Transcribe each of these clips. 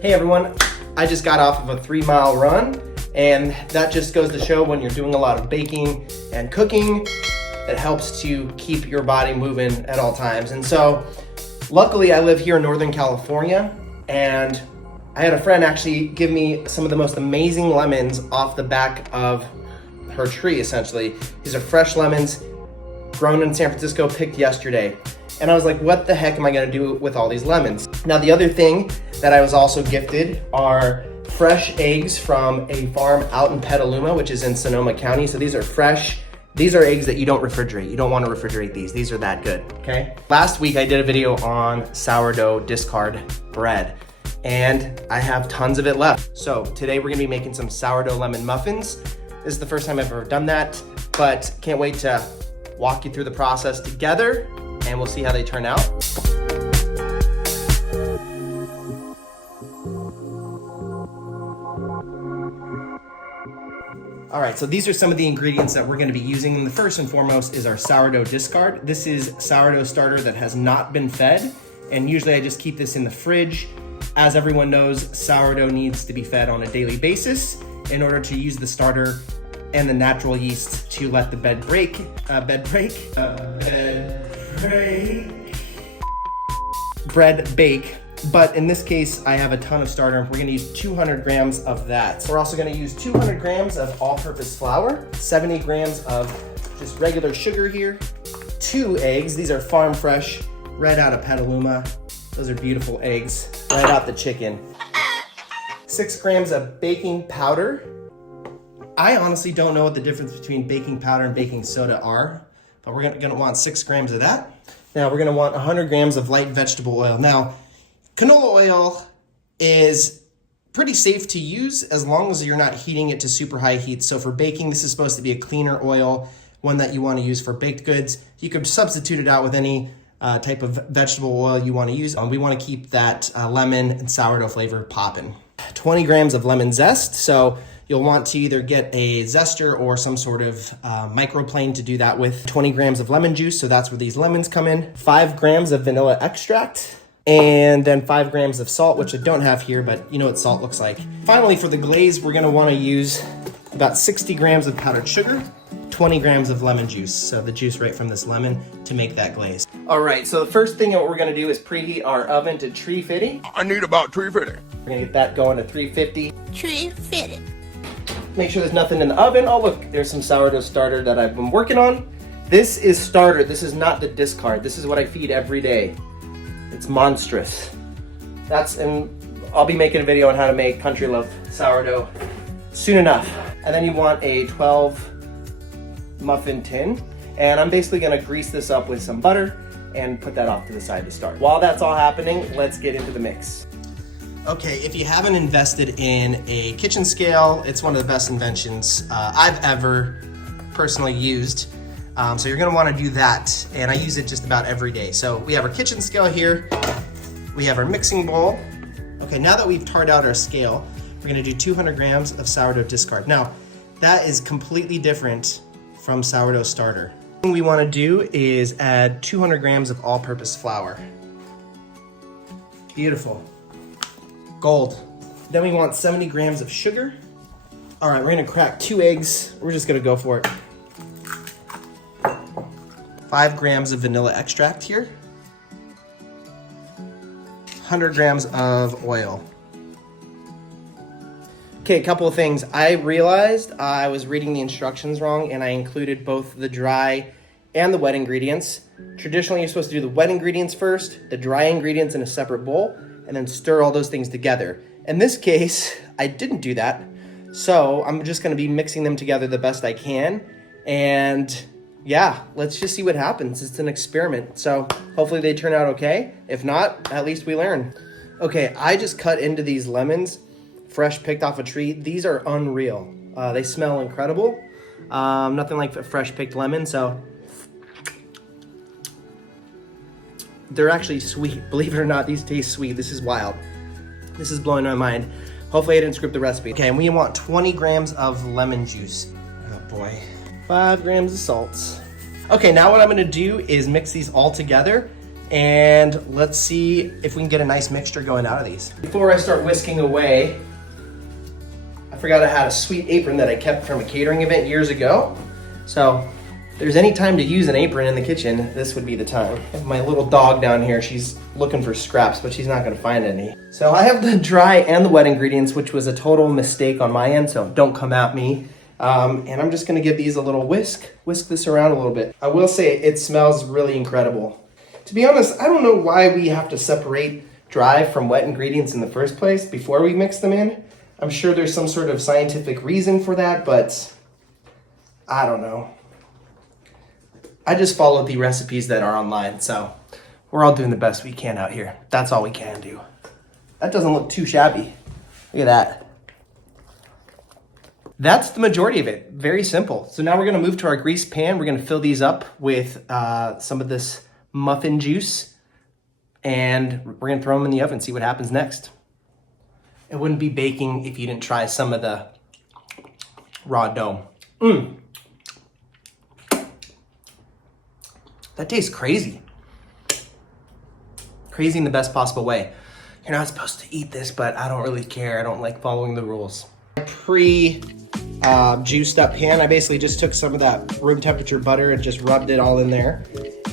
Hey everyone, I just got off of a 3-mile run, and that just goes to show when you're doing a lot of baking and cooking, it helps to keep your body moving at all times. And so, luckily I live here in Northern California, and I had a friend actually give me some of the most amazing lemons off the back of her tree, essentially. These are fresh lemons, grown in San Francisco, picked yesterday. And I was like, what the heck am I gonna do with all these lemons? Now, the other thing that I was also gifted are fresh eggs from a farm out in Petaluma, which is in Sonoma County. So these are fresh. These are eggs that you don't refrigerate. You don't wanna refrigerate these. These are that good, okay? Last week I did a video on sourdough discard bread, and I have tons of it left. So today we're gonna be making some sourdough lemon muffins. This is the first time I've ever done that, but can't wait to walk you through the process together, and we'll see how they turn out. All right, so these are some of the ingredients that we're gonna be using. And the first and foremost is our sourdough discard. This is sourdough starter that has not been fed, and usually I just keep this in the fridge. As everyone knows, sourdough needs to be fed on a daily basis in order to use the starter and the natural yeast to let the bread bake. But in this case, I have a ton of starter. We're gonna use 200 grams of that. We're also gonna use 200 grams of all-purpose flour, 70 grams of just regular sugar here, 2 eggs. These are farm fresh, right out of Petaluma. Those are beautiful eggs, right out the chicken. 6 grams of baking powder. I honestly don't know what the difference between baking powder and baking soda are, but we're gonna want 6 grams of that. Now we're gonna want 100 grams of light vegetable oil. Now, canola oil is pretty safe to use as long as you're not heating it to super high heat. So for baking, this is supposed to be a cleaner oil, one that you wanna use for baked goods. You could substitute it out with any type of vegetable oil you wanna use. We wanna keep that lemon and sourdough flavor popping. 20 grams of lemon zest. So you'll want to either get a zester or some sort of microplane to do that with. 20 grams of lemon juice, so that's where these lemons come in. 5 grams of vanilla extract, and then 5 grams of salt, which I don't have here, but you know what salt looks like. Finally, for the glaze, we're gonna wanna use about 60 grams of powdered sugar, 20 grams of lemon juice, so the juice right from this lemon to make that glaze. All right, so the first thing that we're gonna do is preheat our oven to 350. I need about 350. We're gonna get that going to 350. 350. Make sure there's nothing in the oven. Oh look, there's some sourdough starter that I've been working on. This is starter, this is not the discard. This is what I feed every day. It's monstrous. And I'll be making a video on how to make Country Love sourdough soon enough. And then you want a 12 muffin tin. And I'm basically gonna grease this up with some butter and put that off to the side to start. While that's all happening, let's get into the mix. Okay, if you haven't invested in a kitchen scale, it's one of the best inventions I've ever personally used. So you're gonna wanna do that, and I use it just about every day. So we have our kitchen scale here, we have our mixing bowl. Okay, now that we've tarred out our scale, we're gonna do 200 grams of sourdough discard. Now, that is completely different from sourdough starter. The thing we wanna do is add 200 grams of all-purpose flour. Beautiful. Gold. Then we want 70 grams of sugar. All right, we're gonna crack 2 eggs. We're just gonna go for it. 5 grams of vanilla extract here. 100 grams of oil. Okay, a couple of things. I realized I was reading the instructions wrong, and I included both the dry and the wet ingredients. Traditionally, you're supposed to do the wet ingredients first, the dry ingredients in a separate bowl, and then stir all those things together. In this case, I didn't do that. So I'm just gonna be mixing them together the best I can. And yeah, let's just see what happens. It's an experiment. So hopefully they turn out okay. If not, at least we learn. Okay, I just cut into these lemons, fresh picked off a tree. These are unreal. They smell incredible. Nothing like a fresh picked lemon, so. They're actually sweet. Believe it or not, these taste sweet. This is wild. This is blowing my mind. Hopefully I didn't script the recipe. Okay, and we want 20 grams of lemon juice. Oh boy. 5 grams of salt. Okay, now what I'm gonna do is mix these all together And let's see if we can get a nice mixture going out of these. Before I start whisking away, I forgot I had a sweet apron that I kept from a catering event years ago. So if there's any time to use an apron in the kitchen, this would be the time. I have my little dog down here, she's looking for scraps, but she's not gonna find any. So I have the dry and the wet ingredients, which was a total mistake on my end, so don't come at me. And I'm just gonna give these a little whisk this around a little bit. I will say it smells really incredible. To be honest, I don't know why we have to separate dry from wet ingredients in the first place before we mix them in. I'm sure there's some sort of scientific reason for that, but I don't know. I just followed the recipes that are online, so we're all doing the best we can out here. That's all we can do. That doesn't look too shabby. Look at that. That's the majority of it. Very simple. So now we're gonna move to our greased pan. We're gonna fill these up with some of this muffin juice, and we're gonna throw them in the oven, see what happens next. It wouldn't be baking if you didn't try some of the raw dough. That tastes crazy. Crazy in the best possible way. You're not supposed to eat this, but I don't really care. I don't like following the rules. Juiced up pan, I basically just took some of that room temperature butter and just rubbed it all in there.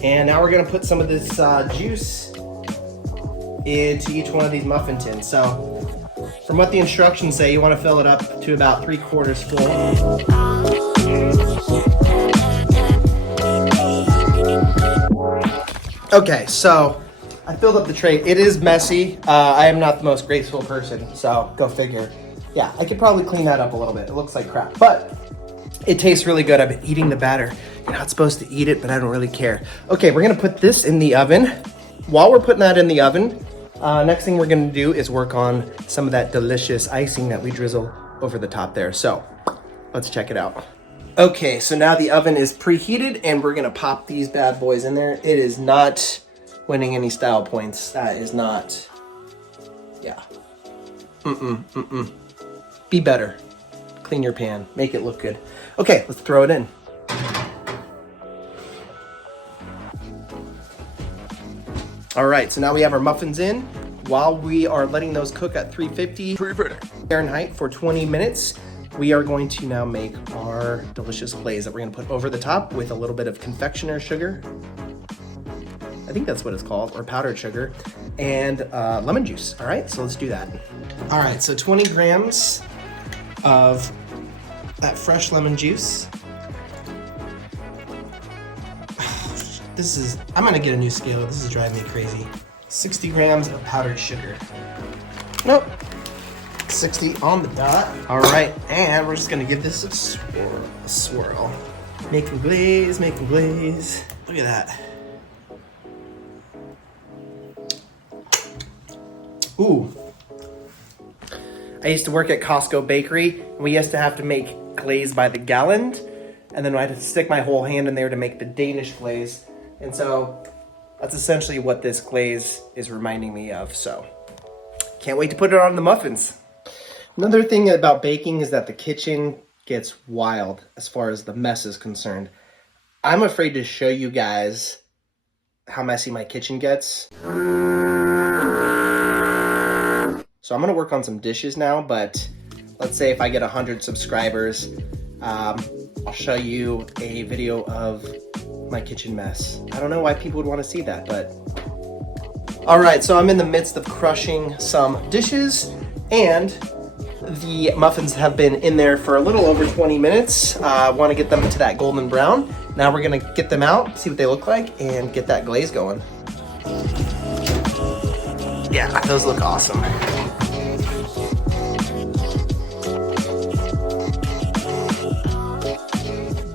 And now we're gonna put some of this juice into each one of these muffin tins. So from what the instructions say, you wanna fill it up to about 3/4 full. Okay, so I filled up the tray. It is messy. I am not the most graceful person, so go figure. Yeah, I could probably clean that up a little bit. It looks like crap, but it tastes really good. I've been eating the batter. You're not supposed to eat it, but I don't really care. Okay, we're gonna put this in the oven. While we're putting that in the oven, next thing we're gonna do is work on some of that delicious icing that we drizzle over the top there. So let's check it out. Okay, so now the oven is preheated and we're gonna pop these bad boys in there. It is not winning any style points. That is not, yeah. Be better. Clean your pan, make it look good. Okay, let's throw it in. All right, so now we have our muffins in. While we are letting those cook at 350 Fahrenheit for 20 minutes, we are going to now make our delicious glaze that we're gonna put over the top with a little bit of confectioner sugar. I think that's what it's called, or powdered sugar, and lemon juice. All right, so let's do that. All right, so 20 grams of that fresh lemon juice. I'm gonna get a new scale. This is driving me crazy. 60 grams of powdered sugar. Nope. 60 on the dot. All right, and we're just gonna give this a swirl. Making glaze, making glaze. Look at that. Ooh. I used to work at Costco Bakery, and we used to have to make glaze by the gallon, and then I had to stick my whole hand in there to make the Danish glaze. And so that's essentially what this glaze is reminding me of. So can't wait to put it on the muffins. Another thing about baking is that the kitchen gets wild as far as the mess is concerned. I'm afraid to show you guys how messy my kitchen gets. So I'm gonna work on some dishes now, but let's say if I get 100 subscribers, I'll show you a video of my kitchen mess. I don't know why people would want to see that, but. All right, so I'm in the midst of crushing some dishes, and the muffins have been in there for a little over 20 minutes. I want to get them to that golden brown. Now we're gonna get them out, see what they look like, and get that glaze going. Yeah, those look awesome.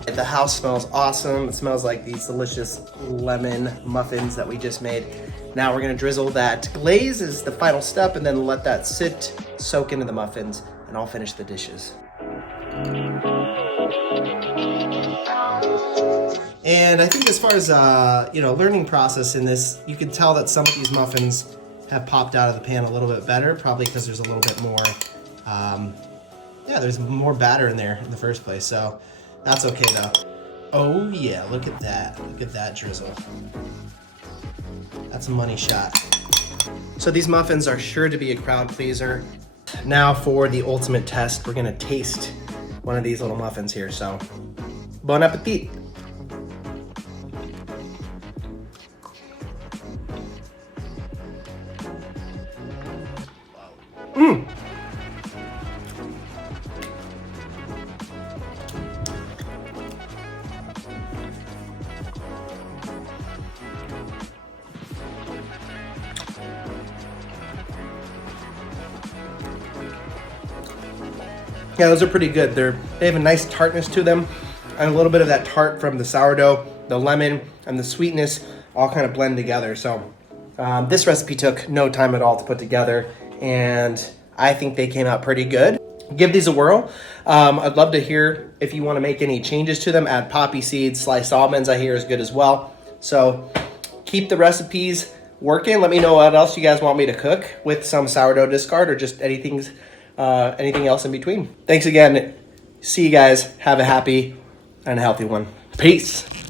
The house smells awesome. It smells like these delicious lemon muffins that we just made. Now we're gonna drizzle that glaze as the final step, and then let that sit, soak into the muffins, and I'll finish the dishes. And I think as far as learning process in this, you can tell that some of these muffins have popped out of the pan a little bit better, probably because there's a little bit more, there's more batter in there in the first place. So that's okay though. Oh yeah, look at that. Look at that drizzle. That's a money shot. So these muffins are sure to be a crowd pleaser. Now for the ultimate test, we're gonna taste one of these little muffins here, so bon appetit. Mmm. Yeah, those are pretty good. They have a nice tartness to them, and a little bit of that tart from the sourdough, the lemon, and the sweetness all kind of blend together. So this recipe took no time at all to put together, and I think they came out pretty good. Give these a whirl. I'd love to hear if you want to make any changes to them. Add poppy seeds, sliced almonds I hear is good as well. So keep the recipes working. Let me know what else you guys want me to cook with some sourdough discard or just anything else in between. Thanks again. See you guys. Have a happy and a healthy one. Peace.